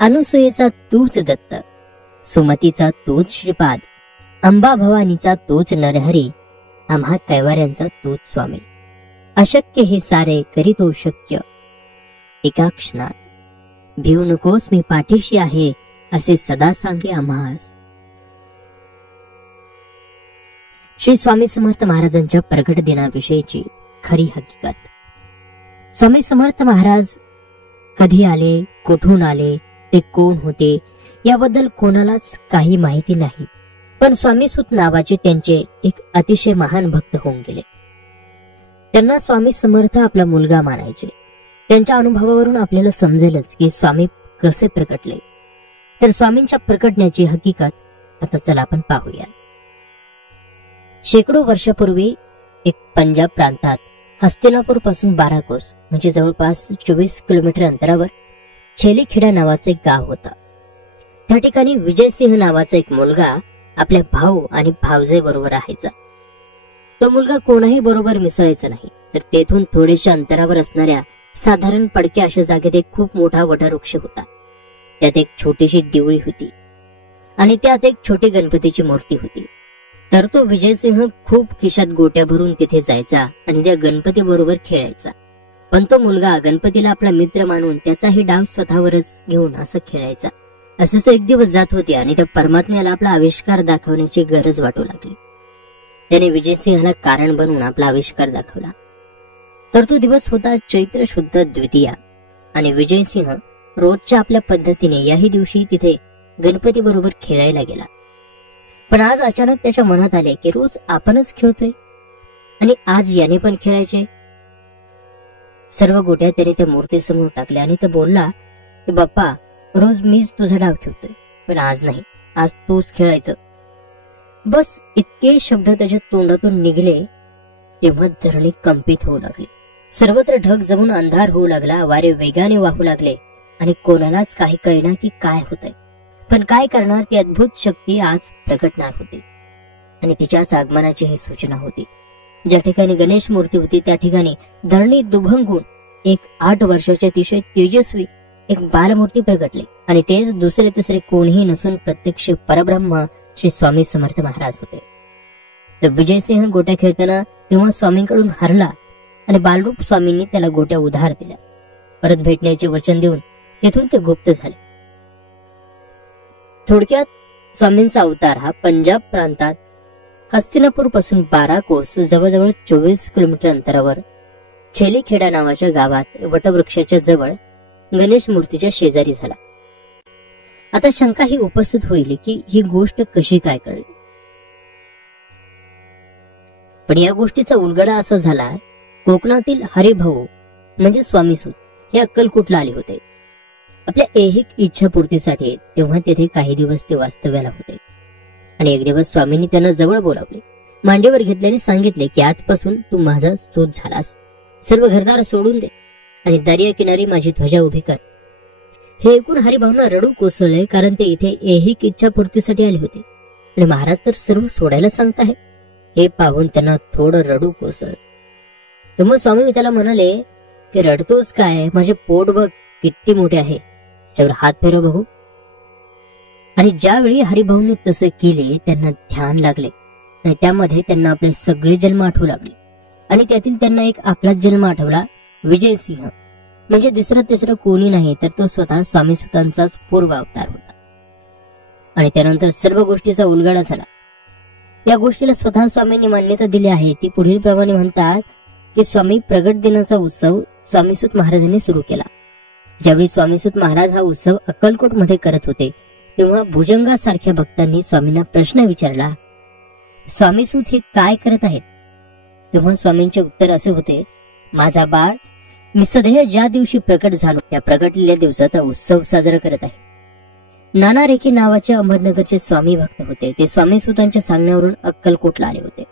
अनुसूयेचा तूच दत्त, सुमतीचा तूच श्रीपाद, अंबा भवानीचा तूच नरहरी, आम्हा कैवाऱ्यांचा तूच स्वामी. अशक्य हे सारे करीतो शक्य, एका क्षणात भिवू नकोस मी पाठीशी आहे, असे सदा सांगे आम्हास. श्री स्वामी समर्थ महाराजांच्या प्रकट दिनाविषयीची खरी हकीकत. स्वामी समर्थ महाराज कधी आले, कुठून आले, ते कोण होते याबद्दल कोणालाच काही माहिती नाही. पण स्वामी सूत नावाचे त्यांचे एक अतिशय महान भक्त होऊन गेले. त्यांना स्वामी समर्थ आपला मुलगा मानायचे. त्यांच्या अनुभवावरून आपल्याला समजेलच की स्वामी कसे प्रकटले. तर स्वामींच्या प्रकटण्याची हकीकत आता चला आपण पाहूया. शेकडो वर्षापूर्वी एक पंजाब प्रांतात हस्तिनापूर पासून 12 कोस म्हणजे जवळपास 24 किलोमीटर अंतरावर छेलीखेडा नावाचे एक गाव होता. त्या ठिकाणी विजयसिंह नावाचा एक मुलगा आपल्या भाऊ आणि भावजे बरोबर राहायचा. तो मुलगा कोणाही बरोबर मिसळायचा नाही. तर तेथून थोडेशा अंतरावर असणाऱ्या साधारण पडक्या अशा जागेत एक खूप मोठा वटवृक्ष होता. त्यात एक छोटीशी दिवळी होती आणि त्यात एक छोटी गणपतीची मूर्ती होती. तर तो विजयसिंह खूप खिशात गोट्या भरून तिथे जायचा आणि त्या गणपती बरोबर खेळायचा. पण तो मुलगा गणपतीला आपला मित्र मानून त्याचाही डाव स्वतःवरच घेऊन असं खेळायचा. असंच एक दिवस जात होते आणि त्या परमात्म्याला आपला आविष्कार दाखवण्याची गरज वाटू लागली. त्याने विजयसिंहाला कारण बनवून आपला आविष्कार दाखवला. तर तो दिवस होता चैत्र शुद्ध द्वितीया आणि विजयसिंह रोजच्या आपल्या पद्धतीने याही दिवशी तिथे गणपती बरोबर खेळायला गेला. पण आज अचानक त्याच्या मनात आले की रोज आपणच खेळतोय आणि आज याने पण खेळायचे. सर्व गोट्या त्याने त्या मूर्तीसमोर टाकल्या आणि तो बोलला की बाप्पा, रोज मीच तुझा डाव खेळतोय पण आज नाही, आज तूच खेळायचं. बस इतके शब्द त्याच्या तोंडातून निघले तेव्हा धरणी कंपित होऊ लागली. सर्वत्र ढग जमून अंधार होऊ लागला. वारे वेगाने वाहू लागले आणि कोणालाच काही कळेना की काय होतंय. पण काय करणार, ती अद्भुत शक्ती आज प्रकटणार होती आणि तिच्याच आगमनाची ही सूचना होती. ज्या ठिकाणी गणेश मूर्ती होती त्या ठिकाणी धरणी दुभंगून एक 8 वर्षाचे अतिशय तेजस्वी एक बालमूर्ती प्रगटले आणि तेच दुसरे तिसरे कोणीही नसून प्रत्यक्ष परब्रह्म श्री स्वामी समर्थ महाराज होते. तर विजयसिंह गोट्या खेळताना तेव्हा स्वामींकडून हरला आणि बालरूप स्वामींनी त्याला गोट्या उधार दिल्या. परत भेटण्याचे वचन देऊन तेथून ते गुप्त झाले. थोडक्यात स्वामींचा अवतार हा पंजाब प्रांतात हस्तिनापूर पासून 12 कोस जवळजवळ 24 किलोमीटर अंतरावर छेलीखेडा नावाच्या गावात वटवृक्षाच्या जवळ गणेश मूर्तीच्या शेजारी झाला. आता शंका ही उपस्थित होईल की ही गोष्ट कशी काय कळली. पण या गोष्टीचा उलगडा असा झाला, कोकणातील हरिभाऊ म्हणजे स्वामीसूत हे अक्कलकोटला आले होते आपल्या ऐहिक इच्छापूर्तीसाठी. तेव्हा तेथे काही दिवस ते वास्तव्याला होते आणि एक दिवस स्वामींनी त्यांना जवळ बोलावले, मांडीवर घेतल्याने सांगितले की आजपासून तू माझा सूत झालास. सर्व घरदार सोडून दे आणि दर्या किनारी माझी ध्वजा उभी कर. हे ऐकून हरिभाऊंना रडू कोसळले, कारण ते इथे ऐहिक इच्छापूर्तीसाठी आले होते आणि महाराज तर सर्व सोडायला सांगताहेत. हे पाहून त्यांना थोडं रडू कोसळलं. तेव्हा स्वामी त्याला म्हणाले की रडतोस काय, माझे पोट बघ किती मोठे आहे, त्याच्यावर हात फिरव बघू. आणि ज्यावेळी हरिभाऊंनी तसे केले त्यांना ध्यान लागले आणि त्यामध्ये त्यांना आपले सगळे जन्म आठवू लागले आणि त्यातील त्यांना एक आपलाच जन्म आठवला, विजयसिंह. म्हणजे दुसरा तिसरा कोणी नाही तर तो स्वतः स्वामीसुतांचाच पूर्व अवतार होता. आणि त्यानंतर सर्व गोष्टीचा उलगडा झाला. या गोष्टीला स्वतः स्वामींनी मान्यता दिली आहे. ती पुढील प्रमाणे म्हणतात की स्वामी प्रगट दिनाचा उत्सव स्वामीसूत महाराजांनी सुरू केला. ज्यावेळी स्वामीसूत महाराज हा उत्सव अक्कलकोट मध्ये करत होते तेव्हा भुजंगासारख्या भक्तांनी स्वामींना प्रश्न विचारला, स्वामीसूत हे काय करत आहेत. तेव्हा स्वामींचे उत्तर असे होते, माझा बाळ, मी सदैव ज्या दिवशी प्रकट झालो त्या प्रकटलेल्या दिवसाचा उत्सव साजरा करत आहे. नाना रेखे नावाचे अहमदनगरचे स्वामी भक्त होते. ते स्वामीसूतांच्या सांगण्यावरून अक्कलकोटला आले होते.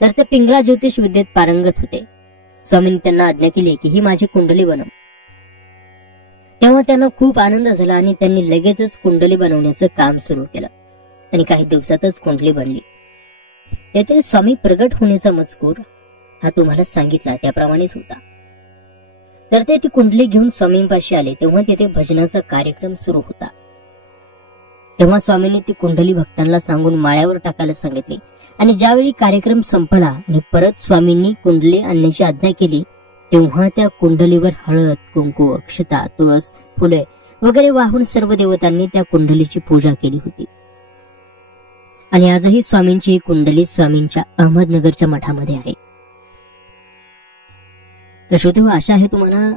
तर ते पिंगळा ज्योतिष विद्येत पारंगत होते. स्वामींनी त्यांना आज्ञा केली की ही माझी कुंडली बनव. तेव्हा त्यांना खूप आनंद झाला आणि त्यांनी लगेचच कुंडली बनवण्याचं काम सुरू केलं आणि काही दिवसातच कुंडली बनली. तेथे स्वामी प्रगट होण्याचा मजकूर हा तुम्हाला सांगितला त्याप्रमाणेच होता. तर ते ती कुंडली घेऊन स्वामींपाशी आले तेव्हा तिथे भजनाचा कार्यक्रम सुरू होता. तेव्हा स्वामींनी ती कुंडली भक्तांना सांगून माळ्यावर टाकायला सांगितली आणि ज्यावेळी कार्यक्रम संपला आणि परत स्वामींनी कुंडली आणण्याची आज्ञा केली तेव्हा त्या कुंडलीवर हळद, कुंकू, अक्षता, तुळस, फुले वगैरे वाहून सर्व देवतांनी त्या कुंडलीची पूजा केली होती. आणि आजही स्वामींची ही कुंडली स्वामींच्या अहमदनगरच्या मठामध्ये आहे. तर श्रोतेहो, आशा आहे तुम्हाला